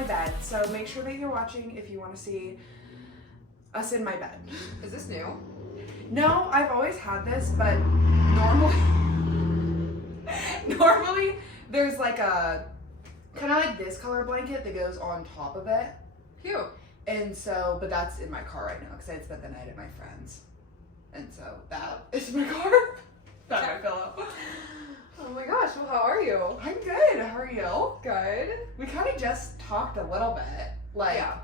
my bed. So make sure that you're watching if you want to see us in my bed. Is this new? No, I've always had this, but normally there's like a kind of like this color blanket that goes on top of it. Cute. And so, but that's in my car right now because I had spent the night at my friend's. And so that is my car. That's my pillow. Oh my gosh, well, how are you? I'm good. How are you? Good. We kind of just talked a little bit. Like, Yeah.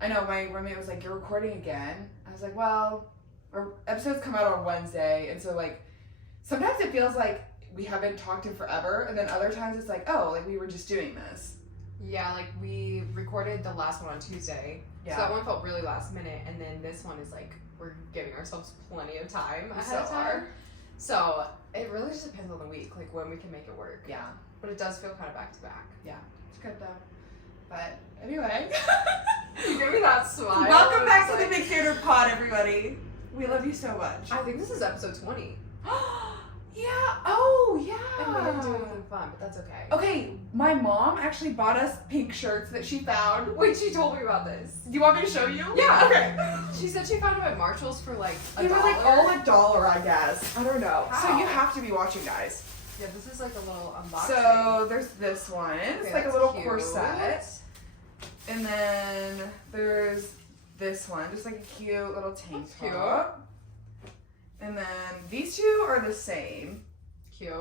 I know my roommate was like, "You're recording again." I was like, "Well, our episodes come out on Wednesday." And so, like, sometimes it feels like we haven't talked in forever. And then other times it's like, oh, like we were just doing this. Yeah, like we recorded the last one on Tuesday. Yeah. So that one felt really last minute. And then this one is like, we're giving ourselves plenty of time We ahead so of time. are. So it really just depends on the week, like when we can make it work. Yeah. But it does feel kind of back to back. Yeah. It's good though. But anyway. You gave me that smile. Welcome back to It's the Big Theater Pod, everybody. We love you so much. I think this is episode 20. Yeah. Oh, yeah. And we didn't do anything fun, but that's okay. Okay, my mom actually bought us pink shirts that she found. Wait, she told me about this. Do you want me to show you? Yeah. Okay. She said she found them at Marshall's for like $1. They were like all $1, I guess. I don't know. How? So you have to be watching, guys. Yeah, this is like a little unboxing. So there's this one. It's Okay, like a that's little cute. corset. And then there's this one, just like a cute little tank That's top. And then these two are the same. Cute.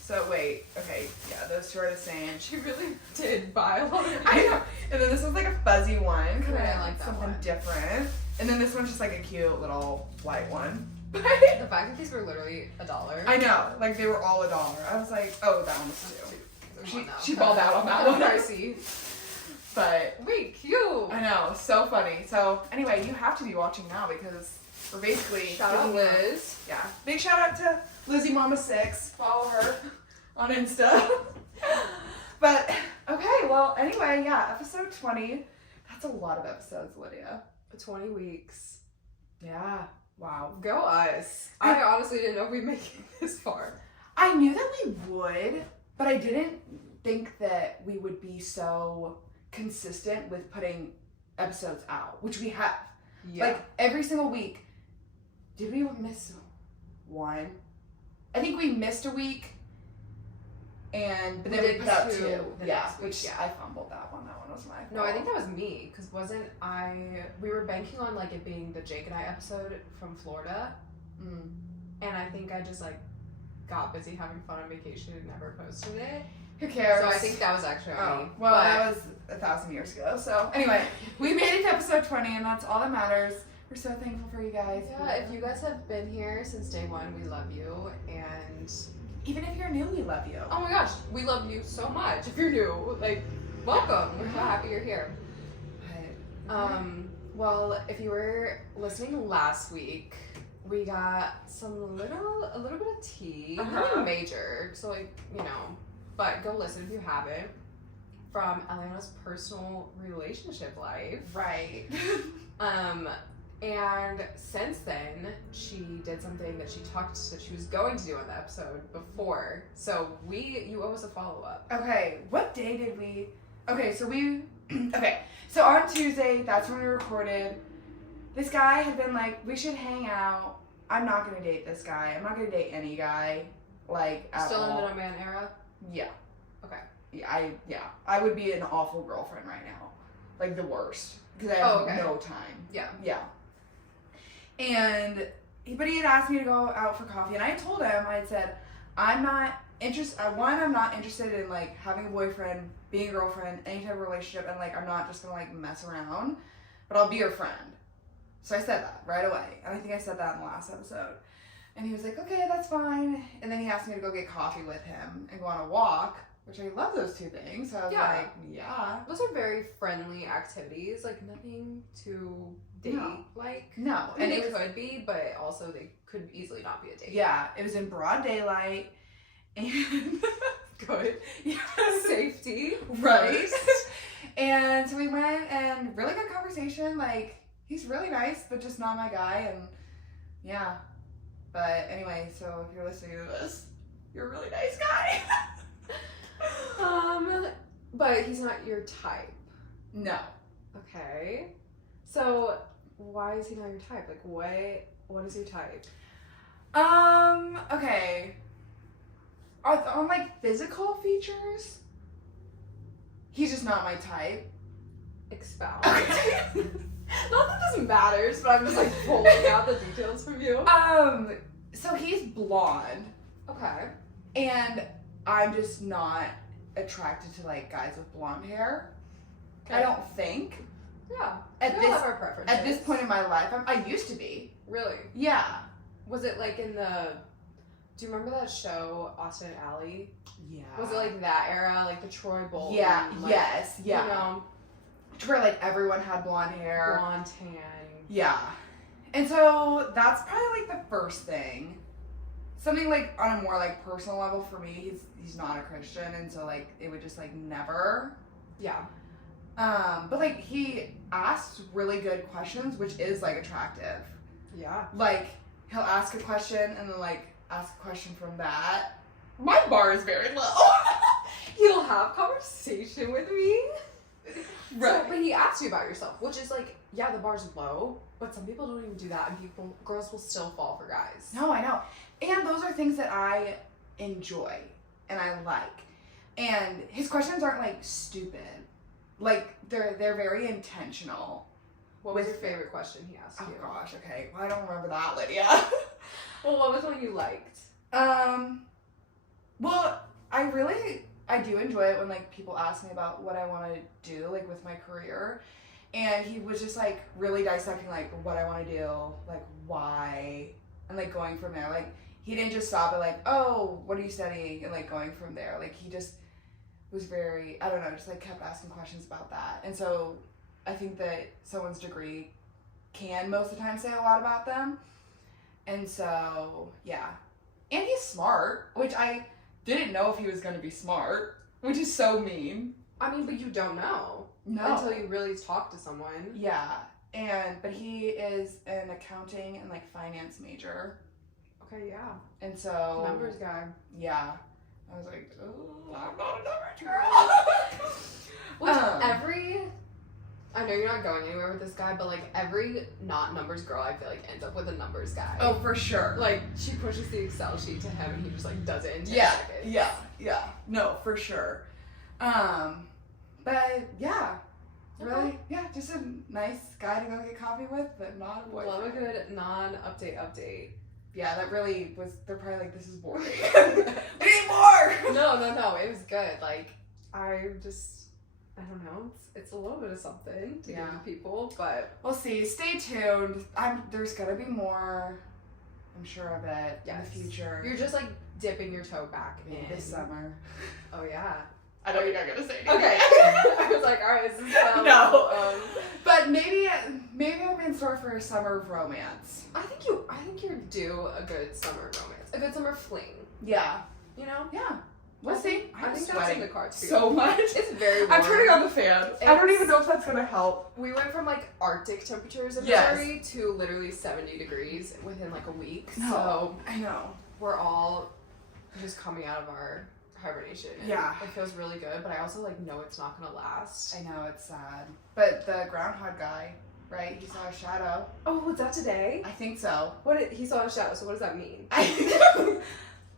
So wait, okay, yeah, those two are the same. She really did buy a lot of I know. And then this one's like a fuzzy one, kind of Yeah, I like that something one. different. And then this one's just like a cute little white one. The fact that these were literally $1. I know, like they were all $1. I was like, oh, that one was two. She She balled out on that one. Pricey. But Wait, cute. I know, so funny. So anyway, you have to be watching now because we're basically Shout out giving you- Liz. Yeah, big shout out to Lizzie Mama 6. Follow her on Insta. But okay, well, anyway, yeah, episode 20. That's a lot of episodes, Lydia. 20 weeks. Yeah. Wow. Go us. I honestly didn't know we'd make it this far. I knew that we would, but I didn't think that we would be so consistent with putting episodes out, which we have. Yeah. Like every single week. Did we miss one? I think we missed a week. But then we did put out two two. the Yeah, next week, which yeah. I fumbled that one. That one was my fault. No, I think that was me, because we were banking on like it being the Jake and I episode from Florida, and I think I just like got busy having fun on vacation and never posted it. Who cares? So I think that was actually on me. Well, But- that was 1,000 years ago. So anyway, we made it to episode 20, and that's all that matters. We're so thankful for you guys. Yeah, if you guys have been here since day one, we love you, and Even if you're new, we love you. oh my gosh, we love you so much. If you're new, like, welcome. We're so happy you're here. Well, if you were listening last week, we got a little bit of tea. Nothing major, so like, but go listen if you haven't. From Eliana's personal relationship life. Right. And since then, she did something that she was going to do on the episode before. So you owe us a follow-up. Okay, what day did we... Okay, so on Tuesday, that's when we recorded. This guy had been like, we should hang out. I'm not going to date this guy. I'm not going to date any guy, like, at Still in all. the no man era? Yeah. Okay. Yeah, I would be an awful girlfriend right now. Like, the worst. Because I have no time. Yeah. Yeah. But he had asked me to go out for coffee, and I told him, I had said, I'm not interested, I'm not interested in, like, having a boyfriend, being a girlfriend, any type of relationship, and, like, I'm not just gonna, like, mess around, but I'll be your friend. So I said that right away, and I think I said that in the last episode. And he was like, okay, that's fine. And then he asked me to go get coffee with him and go on a walk, which I love those two things. So I was like, yeah. Those are very friendly activities, like nothing to date like. No. I mean, it could be, but also they could easily not be a date. Yeah, it was in broad daylight. And Good. Yeah. Safety. Right. And so we went, and really good conversation. Like, he's really nice, but just not my guy. And yeah. But anyway, so if you're listening to this, you're a really nice guy. But he's not your type. No. Okay. So why is he not your type? Like what is your type? Okay. On like physical features, he's just not my type. Expound. Not that this matters, but I'm just like pulling out the details from you. So he's blonde. Okay. And I'm just not attracted to like guys with blonde hair. Okay. I don't think. Yeah. At we this all have our preferences. At this point in my life, I used to be. Really? Yeah. Was it like in the? Do you remember that show Austin and Ally? Yeah. Was it like that era, like the Troy Bolton? Yeah. Like, Yes. Yeah. You know, where like everyone had blonde hair. blonde tan. Yeah. And so that's probably like the first thing. Something like on a more like personal level for me, he's not a Christian, and so like it would just like never. Yeah. But like he asks really good questions, which is like attractive. Yeah. Like he'll ask a question and then like ask a question from that. My bar is very low. He'll have conversation with me. Right. So, but he asks you about yourself, which is like, yeah, the bar's low, but some people don't even do that, and girls will still fall for guys. No, I know. And those are things that I enjoy and I like. And his questions aren't like stupid. Like they're very intentional. What was your favorite question he asked you? Oh gosh, okay. Well, I don't remember that, Lydia. Well, what was one you liked? Well, I do enjoy it when like people ask me about what I want to do like with my career. And he was just like really dissecting like what I want to do, like why, and like going from there. Like he didn't just stop at like, oh, what are you studying, and like going from there. Like he just was very, I don't know, just like kept asking questions about that. And so I think that someone's degree can most of the time say a lot about them. And so, yeah. And he's smart, which I didn't know if he was going to be smart, which is so mean. I mean, but you don't know. No. Until you really talk to someone. Yeah. But he is an accounting and like finance major. Okay, yeah. And so. Numbers guy. Yeah. I was like, oh, I'm not a numbers girl. Which I know you're not going anywhere with this guy, but like every not numbers girl I feel like ends up with a numbers guy. Oh, for sure. Like she pushes the Excel sheet to him and he just like does it in 10 seconds. Yeah. No, for sure. But yeah. Really? Yeah, just a nice guy to go get coffee with, but not a boyfriend. Love a good non-update. Yeah, that really was, they're probably like, this is boring. We need more! No, it was good. Like, I don't know, it's a little bit of something to give to people, but... We'll see. Stay tuned. There's gonna be more, I'm sure of it, in the future. You're just like dipping your toe back in. This summer. Oh, yeah. I don't think I'm gonna say anything. Okay. I was like, alright, is this no. But maybe I'm in store for a summer of romance. I think you're due a good summer romance. A good summer fling. Yeah. You know? Yeah. We'll see. I think that's in the cards for you. So much. It's very warm. I'm turning on the fan. I don't even know if that's gonna help. We went from like Arctic temperatures in Missouri to literally 70 degrees within like a week. No, so I know. We're all just coming out of our hibernation. Yeah. It feels really good, but I also like know it's not gonna last. I know, it's sad. But the groundhog guy, right? He saw a shadow. Oh, was that today? I think so. He saw a shadow, so what does that mean?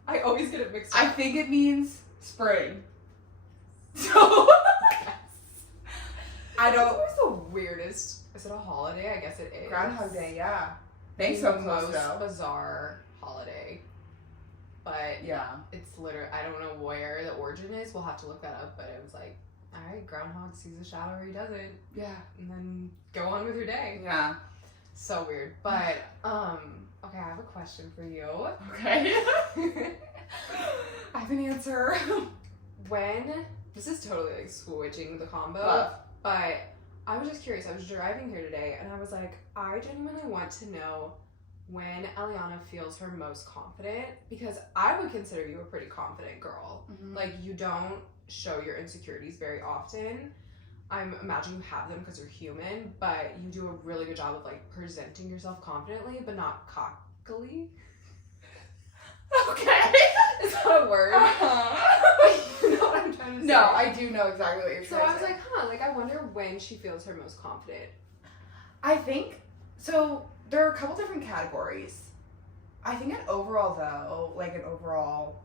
I always get it mixed up. I think it means spring. So I don't. It's always the weirdest. Is it a holiday? I guess it is. Groundhog Day, yeah. Thanks so the close, most though. bizarre holiday. But yeah, it's literally, I don't know where the origin is. We'll have to look that up. But it was like, all right, groundhog sees a shadow or he doesn't. Yeah. And then go on with your day. Yeah. So weird. But okay, I have a question for you. Okay. I have an answer. This is totally like switching the combo, but I was just curious. I was driving here today and I was like, I genuinely want to know when Eliana feels her most confident, because I would consider you a pretty confident girl. Mm-hmm. Like, you don't show your insecurities very often. I imagine you have them because you're human, but you do a really good job of like presenting yourself confidently, but not cockily. Okay. Is that a word? Uh-huh. You know what I'm trying I'm just No, saying. I do know exactly what you're So trying I to was say. like, like I wonder when she feels her most confident. I think, so there are a couple different categories. I think an overall though, like an overall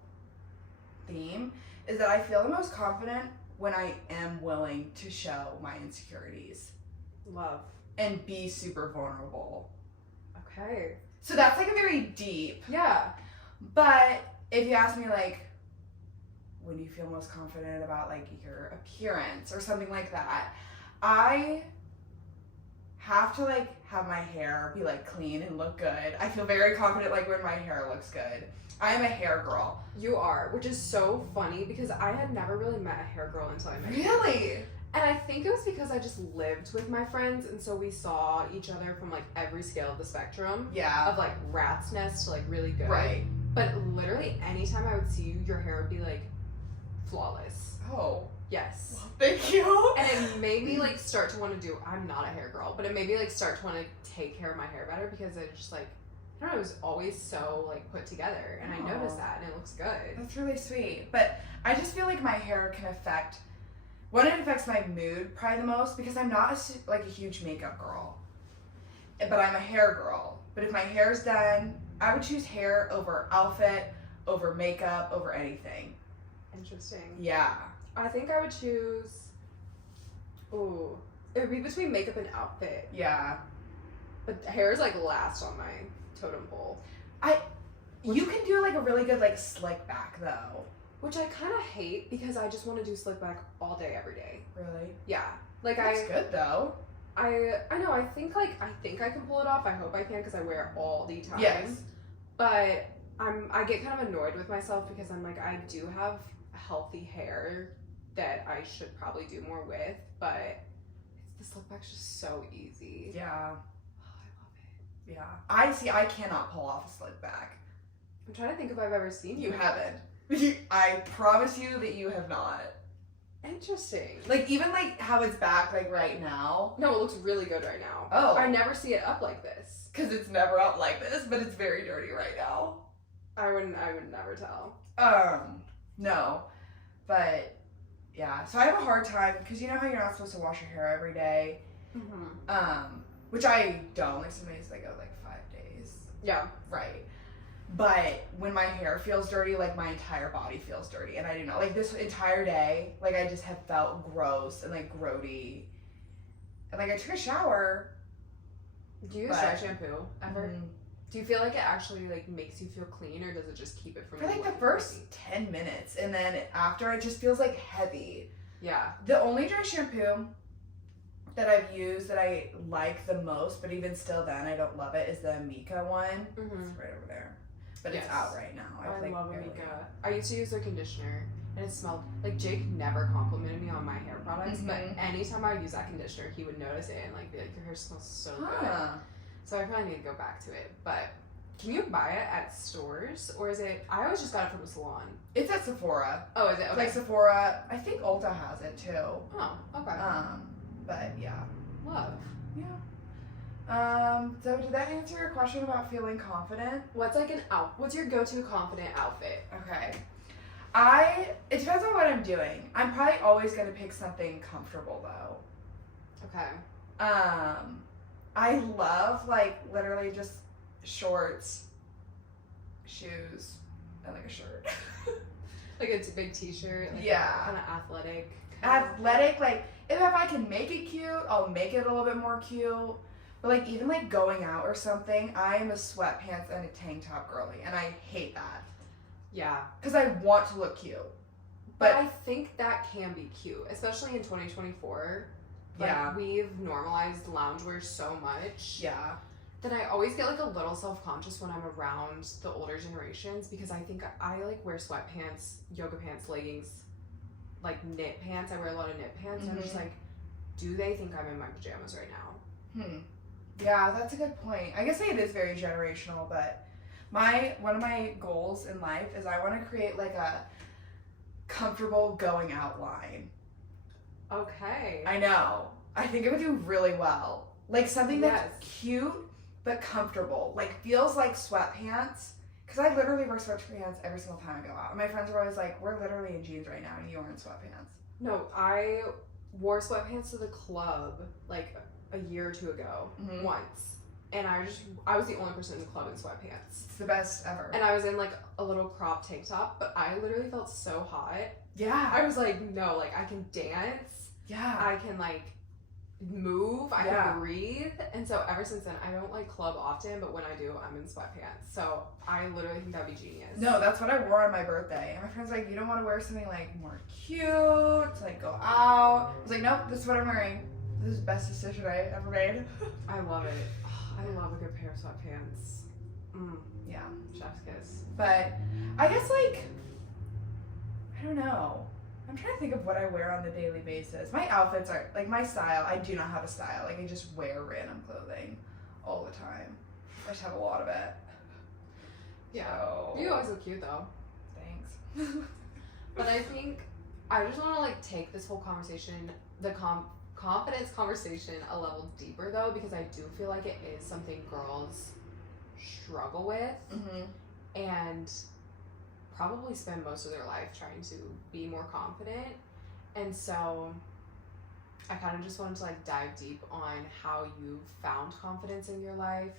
theme, is that I feel the most confident when I am willing to show my insecurities Love. and be super vulnerable. Okay. So that's like a very deep, Yeah. but if you ask me like, when do you feel most confident about like your appearance or something like that, I have to like have my hair be like clean and look good. I feel very confident like when my hair looks good. I am a hair girl. You are, which is so funny because I had never really met a hair girl until I met you. Really? And I think it was because I just lived with my friends, and so we saw each other from like every scale of the spectrum. Yeah. Of like rat's nest to like really good. Right. But literally anytime I would see you, your hair would be like flawless. Oh. Yes. Well, thank you. And it made me like start to want to do, I'm not a hair girl, but it made me like start to want to take care of my hair better because it just like, I don't know, it was always so like put together, and I noticed that, and it looks good. That's really sweet. But I just feel like my hair can affect, it affects my mood probably the most because I'm not like a huge makeup girl, but I'm a hair girl. But if my hair's done, I would choose hair over outfit, over makeup, over anything. Interesting. Yeah. I think I would choose, ooh, it would be between makeup and outfit, Yeah. but hair is like last on my totem pole. You can do like a really good like slick back though. Which I kind of hate because I just want to do slick back all day, every day. Really? Yeah. Like That's good though. I know, I think I can pull it off. I hope I can because I wear it all the time. Yes. But I get kind of annoyed with myself because I'm like, I do have healthy hair that I should probably do more with, but the slick back's just so easy. Yeah. Oh, I love it. Yeah. I cannot pull off a slick back. I'm trying to think if I've ever seen You haven't. I promise you that you have not. Interesting. Like even like how it's back like right now. No, it looks really good right now. Oh. I never see it up like this. Because it's never up like this, but it's very dirty right now. I would never tell. No. But yeah. So I have a hard time because you know how you're not supposed to wash your hair every day? Mm-hmm. Which I don't. Like some days I go like 5 days. Yeah. Right. But when my hair feels dirty, like my entire body feels dirty. And I do not, like this entire day, like I just have felt gross and like grody. And like I took a shower. Do you use dry shampoo ever? Mm, Do you feel like it actually like makes you feel clean, or does it just keep it from for like the looking first crazy? 10 minutes. And then after it just feels like heavy. Yeah. The only dry shampoo that I've used that I like the most, but even still then I don't love it, is the Mika one. Mm-hmm. It's right over there. But Yes. it's out right now. I like, love barely- Amika. I used to use their conditioner, and it smelled like Jake never complimented me on my hair products, but Mhm. anytime I would use that conditioner, he would notice it and like be like, "Your hair smells so good." Huh. So I probably need to go back to it. But can you buy it at stores, or is it? I always just got it from a salon. It's at Sephora. Oh, is it? Okay. Like Sephora, I think Ulta has it too. Oh, okay. But yeah. Love. Yeah. So did that answer your question about feeling confident? What's like what's your go-to confident outfit? Okay. It depends on what I'm doing. I'm probably always gonna pick something comfortable though. Okay. I love like literally just shorts, shoes, and like a shirt. Like a big t-shirt. Like Yeah. Kind of athletic. Athletic, like if I can make it cute, I'll make it a little bit more cute. But like even like going out or something, I am a sweatpants and a tank top girly, and I hate that Yeah. because I want to look cute. But But I think that can be cute, especially in 2024. Like, yeah, we've normalized loungewear so much yeah, that I always get like a little self-conscious when I'm around the older generations because I think I like wear sweatpants, yoga pants, leggings, like knit pants. I wear a lot of knit pants, and I'm just Mhm. like, do they think I'm in my pajamas right now? Yeah, that's a good point. I guess it is very generational, but one of my goals in life is I want to create like a comfortable going out line. Okay. I know. I think it would do really well. Like something that's Yes. cute but comfortable. Like feels like sweatpants Because I literally wear sweatpants every single time I go out. And my friends are always like, we're literally in jeans right now and you're in sweatpants. No, I wore sweatpants to the club like a year or two ago once. And I was the only person in the club in sweatpants. It's the best ever. And I was in like a little crop tank top, but I literally felt so hot. Yeah. I was like, no, like I can dance. Yeah. I can like move. I can breathe. And so ever since then, I don't like club often, but when I do, I'm in sweatpants. So I literally think that'd be genius. No, that's what I wore on my birthday. And my friend's like, you don't want to wear something like more cute to like go out. I was like, nope, this is what I'm wearing. This is the best decision I ever made. I love it. I love a good pair of sweatpants. Yeah. Chef's kiss. But I guess like, I don't know. I'm trying to think of what I wear on the daily basis. My outfits are, like my style, I do not have a style. Like I just wear random clothing all the time. I just have a lot of it. Yeah. So, You always look cute though. Thanks. But I think I just want to like take this whole conversation, the confidence conversation, a level deeper though, because I do feel like it is something girls struggle with and probably spend most of their life trying to be more confident. And so I kind of just wanted to like dive deep on how you've found confidence in your life,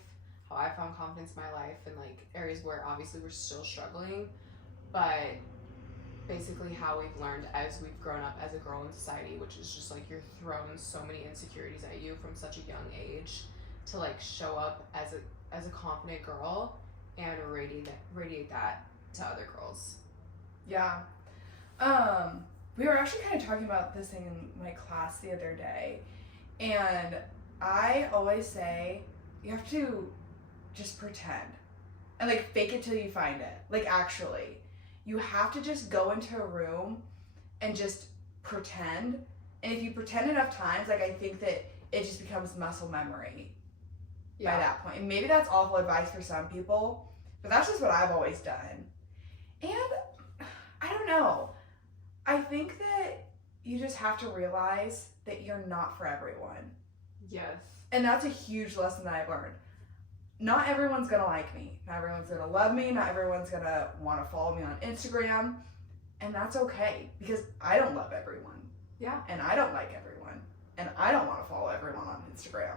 how I found confidence in my life, and like areas where obviously we're still struggling, but basically how we've learned as we've grown up as a girl in society, which is just like you're thrown so many insecurities at you from such a young age to like show up as a confident girl and radiate that to other girls. Yeah. We were actually kind of talking about this thing in my class the other day, and I always say you have to just pretend and like fake it till you find it. Like actually, you have to just go into a room and just pretend. And if you pretend enough times, like I think that it just becomes muscle memory by that point. And maybe that's awful advice for some people, but that's just what I've always done. And I don't know. I think that you just have to realize that you're not for everyone. Yes. And that's a huge lesson that I've learned. Not everyone's gonna like me. Not everyone's gonna love me. Not everyone's gonna want to follow me on Instagram. And that's okay, because I don't love everyone. Yeah. And I don't like everyone. And I don't want to follow everyone on Instagram.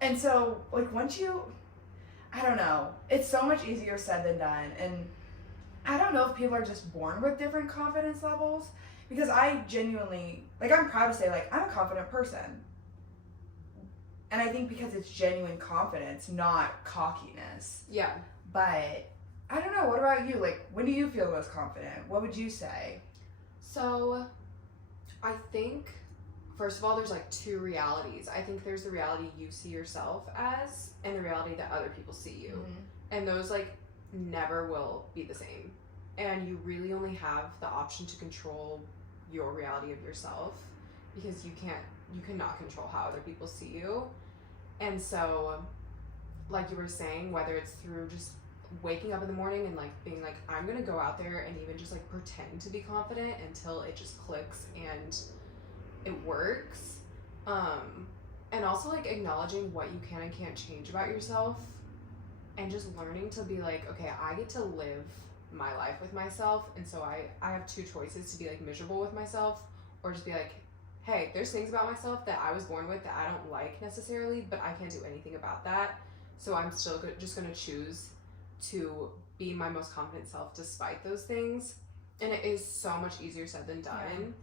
And so, like, I don't know. It's so much easier said than done. And I don't know if people are just born with different confidence levels, because I genuinely, like, I'm proud to say, like, I'm a confident person. And I think because it's genuine confidence, not cockiness. Yeah. But I don't know. What about you? Like, when do you feel most confident? What would you say? So I think, first of all, there's like two realities. I think there's the reality you see yourself as and the reality that other people see you. And those like never will be the same. And you really only have the option to control your reality of yourself, because you cannot control how other people see you. And so, like you were saying, whether it's through just waking up in the morning and like being like, I'm gonna go out there and even just like pretend to be confident until it just clicks and it works. And also like acknowledging what you can and can't change about yourself, and just learning to be like, okay, I get to live my life with myself, and so I have two choices: to be like miserable with myself, or just be like, hey, there's things about myself that I was born with that I don't like necessarily, but I can't do anything about that, so I'm still just gonna choose to be my most confident self despite those things. And it is so much easier said than done,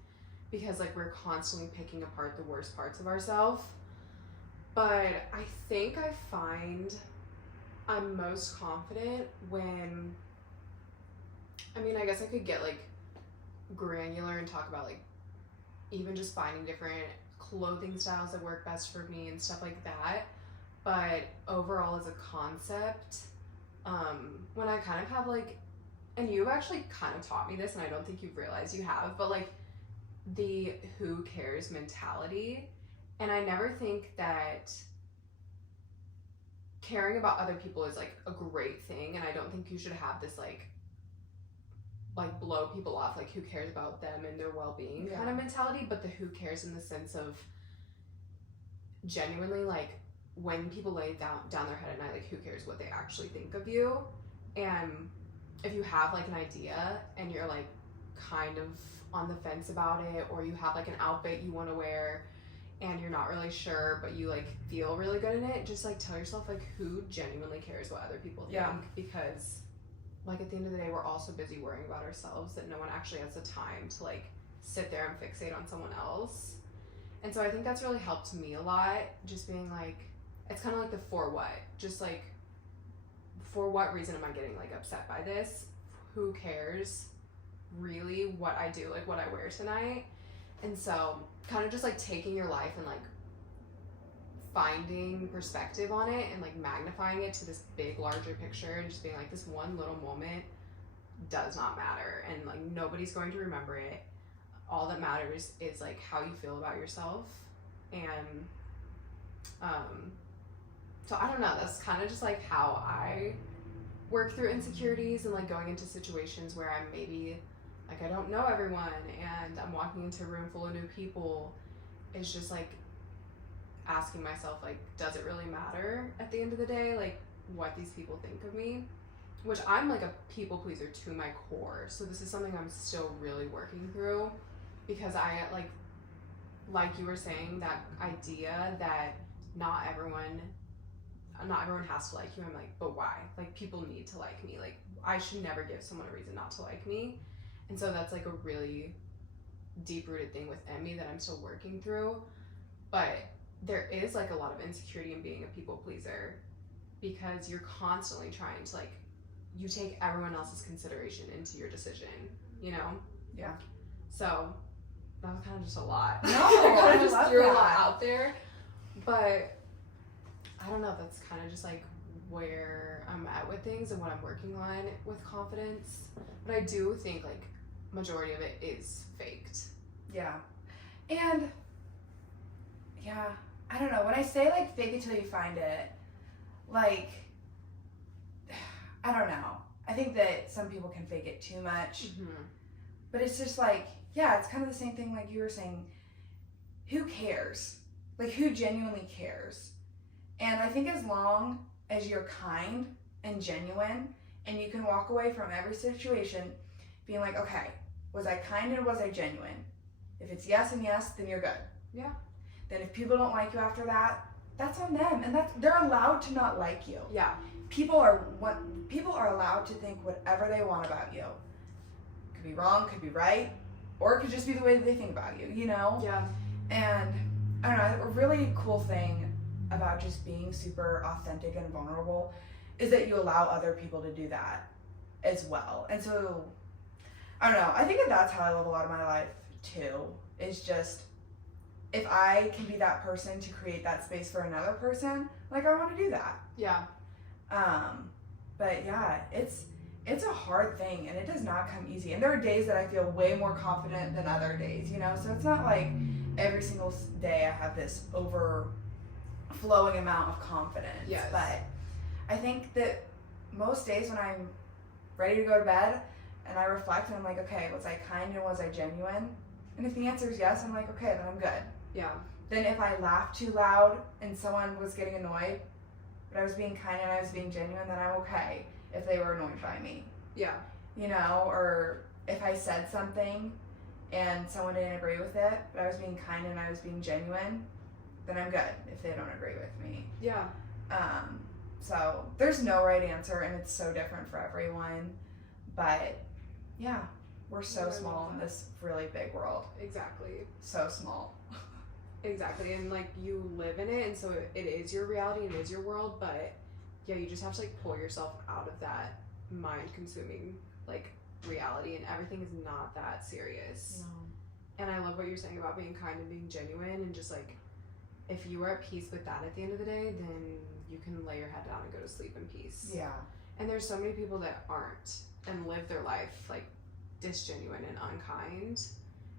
because like we're constantly picking apart the worst parts of ourselves. But I think I find I'm most confident when, I mean, I guess I could get like granular and talk about like even just finding different clothing styles that work best for me and stuff like that. But overall as a concept, when I kind of have like, and you've actually kind of taught me this and I don't think you've realized you have, but like the who cares mentality. And I never think that caring about other people is like a great thing, and I don't think you should have this like blow people off, like who cares about them and their well-being kind of mentality, but the who cares in the sense of genuinely like when people lay down their head at night, like who cares what they actually think of you, And if you have like an idea and you're like kind of on the fence about it, or you have like an outfit you want to wear and you're not really sure but you like feel really good in it, just like tell yourself like who genuinely cares what other people think. Yeah. Because like at the end of the day we're all so busy worrying about ourselves that no one actually has the time to like sit there and fixate on someone else. And so I think that's really helped me a lot, just being like, it's kind of like the for what, just like for what reason am I getting like upset by this? Who cares really what I do, like what I wear tonight? And so kind of just like taking your life and like finding perspective on it and like magnifying it to this big larger picture and just being like, this one little moment does not matter and like nobody's going to remember it. All that matters is like how you feel about yourself. And so I don't know, that's kind of just like how I work through insecurities and like going into situations where I'm maybe like I don't know everyone and I'm walking into a room full of new people. It's just like asking myself like, does it really matter at the end of the day, like what these people think of me? Which I'm like a people pleaser to my core, so this is something I'm still really working through, because I like you were saying, that idea that not everyone has to like you. I'm like, but why? Like people need to like me. Like I should never give someone a reason not to like me. And so that's like a really deep rooted thing within me that I'm still working through. But there is like a lot of insecurity in being a people pleaser, because you're constantly trying to like, you take everyone else's consideration into your decision, you know? Yeah. So that was kind of just a lot. No, I kind I of just love threw that. a lot out there. But I don't know, that's kind of just like where I'm at with things and what I'm working on with confidence. But I do think like majority of it is faked. Yeah. And yeah, I don't know, when I say like fake it till you find it, like I don't know, I think that some people can fake it too much. But it's just like, yeah, it's kind of the same thing like you were saying, who cares? Like who genuinely cares? And I think as long as you're kind and genuine and you can walk away from every situation being like, okay, was I kind and was I genuine? If it's yes and yes, then you're good. Yeah. Then if people don't like you after that, that's on them, and they're allowed to not like you. Yeah. People are allowed to think whatever they want about you. Could be wrong, could be right, or it could just be the way that they think about you, you know? Yeah. And I don't know, a really cool thing about just being super authentic and vulnerable is that you allow other people to do that as well. And so, I don't know, I think that's how I live a lot of my life too, is just, if I can be that person to create that space for another person, like I want to do that. Yeah. But yeah, it's a hard thing and it does not come easy. And there are days that I feel way more confident than other days, you know? So it's not like every single day I have this overflowing amount of confidence. Yes. But I think that most days when I'm ready to go to bed and I reflect and I'm like, okay, was I kind and was I genuine? And if the answer is yes, I'm like, okay, then I'm good. Yeah. Then if I laughed too loud and someone was getting annoyed, but I was being kind and I was being genuine, then I'm okay if they were annoyed by me. Yeah. You know, or if I said something and someone didn't agree with it, but I was being kind and I was being genuine, then I'm good if they don't agree with me. Yeah. So there's no right answer and it's so different for everyone. But yeah, we're so small in this really big world. Exactly. So small. Exactly. And like you live in it, and so it is your reality and it is your world, but yeah, you just have to like pull yourself out of that mind consuming like reality, and everything is not that serious. No. And I love what you're saying about being kind and being genuine, and just like if you are at peace with that at the end of the day, then you can lay your head down and go to sleep in peace. Yeah. And there's so many people that aren't and live their life like disgenuine and unkind.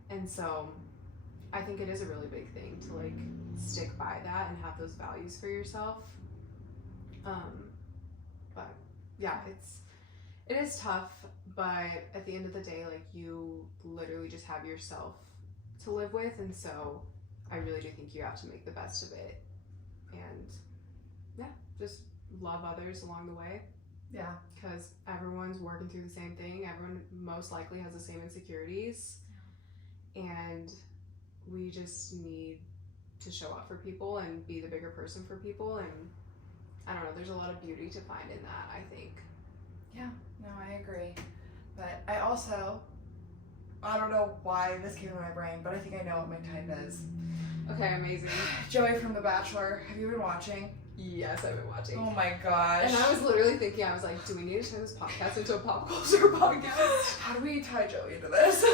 And so I think it is a really big thing to like stick by that and have those values for yourself. But yeah, it is tough, but at the end of the day, like you literally just have yourself to live with, and so I really do think you have to make the best of it, and yeah, just love others along the way. Yeah. Because everyone's working through the same thing. Everyone most likely has the same insecurities. And we just need to show up for people and be the bigger person for people. And I don't know, there's a lot of beauty to find in that, I think. Yeah, no, I agree. But I don't know why this came to my brain, but I think I know what my type is. Okay, amazing. Joey from The Bachelor. Have you been watching? Yes, I've been watching. Oh my gosh. And I was literally thinking, I was like, do we need to turn this podcast into a pop culture podcast? How do we tie Joey into this?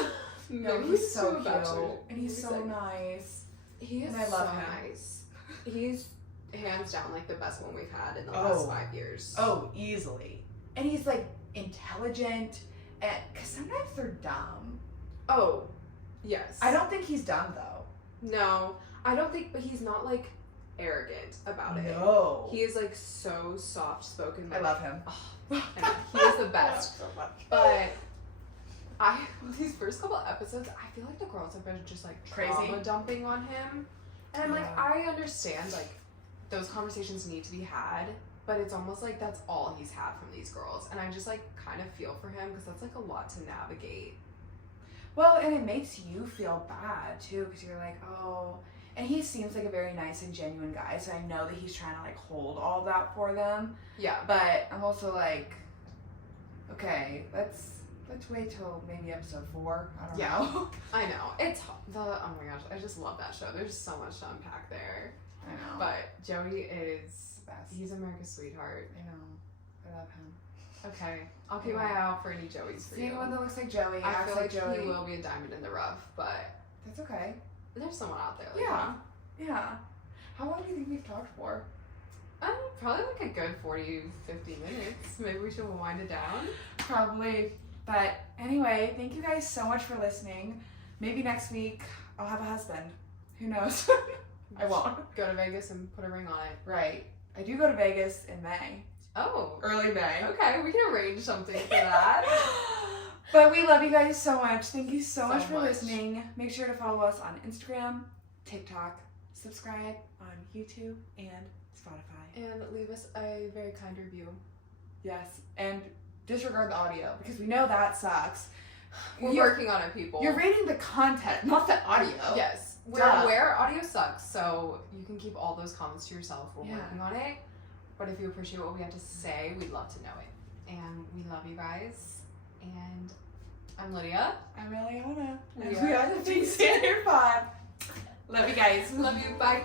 No, Maybe he's so to a bachelor. cute. And he's so nice. He is And I love so him. nice. He's hands down like the best one we've had in the last 5 years. Oh, easily. And he's like intelligent, and because sometimes they're dumb. Oh, yes. I don't think he's dumb though. No, I don't think, but he's not like arrogant about it. No. He is like so soft spoken. I love him. He is the best. So much. But these first couple episodes, I feel like the girls have been just like Crazy. trauma dumping on him. And I'm like, Yeah. I understand like those conversations need to be had, but it's almost like that's all he's had from these girls. And I just like kind of feel for him because that's like a lot to navigate. Well, and it makes you feel bad too, because you're like, oh. And he seems like a very nice and genuine guy, so I know that he's trying to like hold all that for them. Yeah. But I'm also like, okay, let's wait till maybe episode 4. I don't know. I know. It's oh my gosh, I just love that show. There's so much to unpack there. I know. But Joey is the best. he's America's sweetheart. I know. I love him. Okay. I'll keep my eye out for any Joeys for See you. anyone that looks like Joey, I acts feel like like Joey. he will be a diamond in the rough, but That's okay. there's someone out there like Yeah. him. Yeah. How long do you think we've talked for? Probably like a good 40, 50 minutes. Maybe we should wind it down. Probably. But anyway, thank you guys so much for listening. Maybe next week I'll have a husband. Who knows? I won't. Go to Vegas and put a ring on it. Right. I do go to Vegas in May. Oh. Early May. Okay, we can arrange something for that. But we love you guys so much. Thank you so much for much. listening. Make sure to follow us on Instagram, TikTok, subscribe on YouTube and Spotify. And leave us a very kind review. Yes. And disregard the audio because we know that sucks. We're You're- working on it, people. You're reading the content, not the audio. Yes. We're Duh. aware audio sucks, so you can keep all those comments to yourself. We're Yeah. working on it. But if you appreciate what we have to say, we'd love to know it. And we love you guys. And I'm Lydia. I'm Eliana. We And are we are the Big Standard Pod. Love you guys. Love you. Bye.